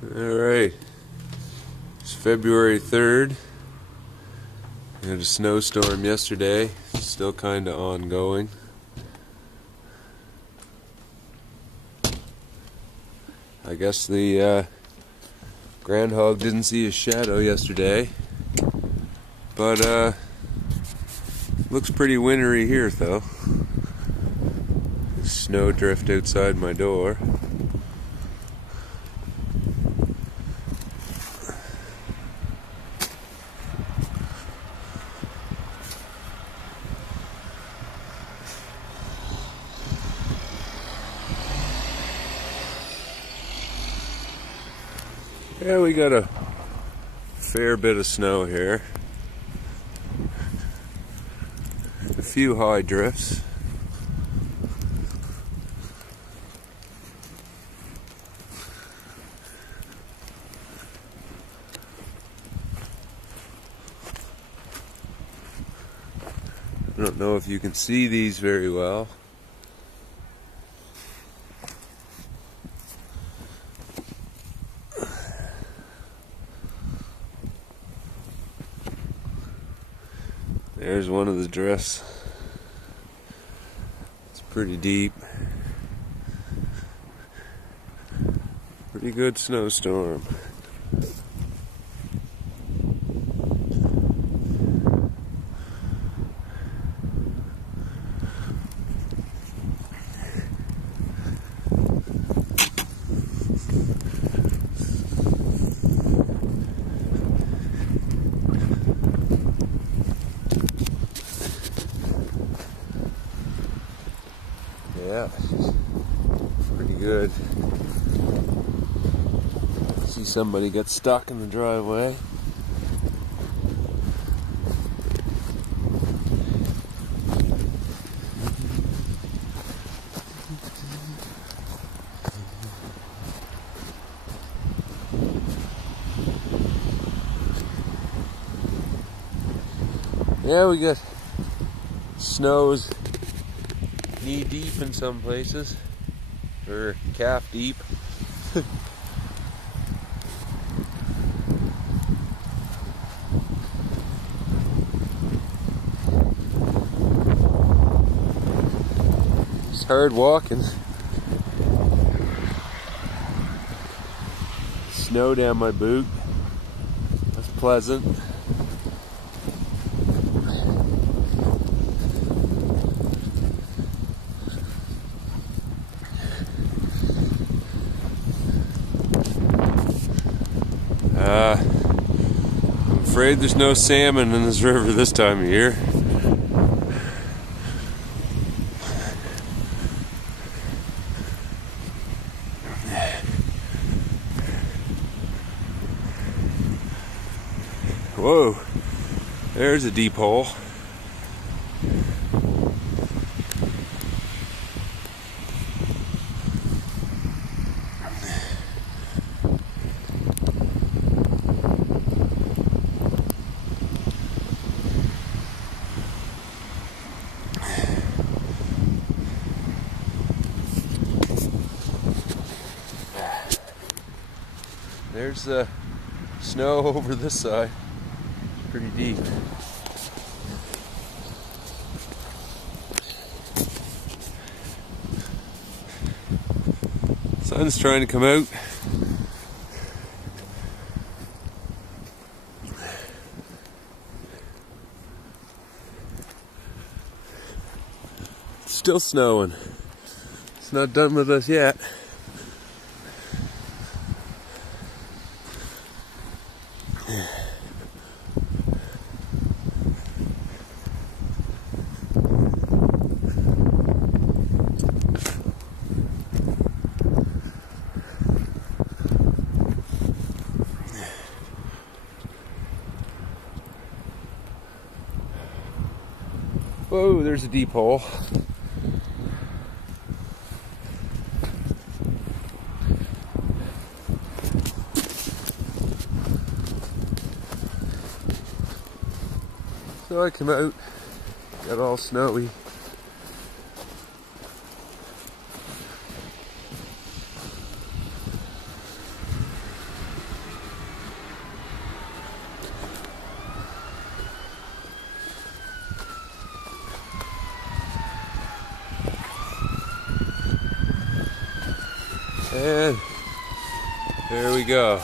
Alright, it's February 3rd. We had a snowstorm yesterday, still kinda ongoing. I guess the groundhog didn't see his shadow yesterday, but looks pretty wintry here though. Snow drift outside my door. Yeah, we got a fair bit of snow here. A few high drifts. I don't know if you can see these very well. There's one of the drifts. It's pretty deep. Pretty good snowstorm. Yeah, pretty good. See somebody get stuck in the driveway. Yeah, we got snows knee deep in some places, or calf deep. It's hard walking. Snow down my boot. That's pleasant. I'm afraid there's no salmon in this river this time of year. Whoa, there's a deep hole. There's the snow over this side. It's pretty deep. Sun's trying to come out. It's still snowing. It's not done with us yet. Whoa, there's a deep hole. So I come out, got all snowy. And there we go.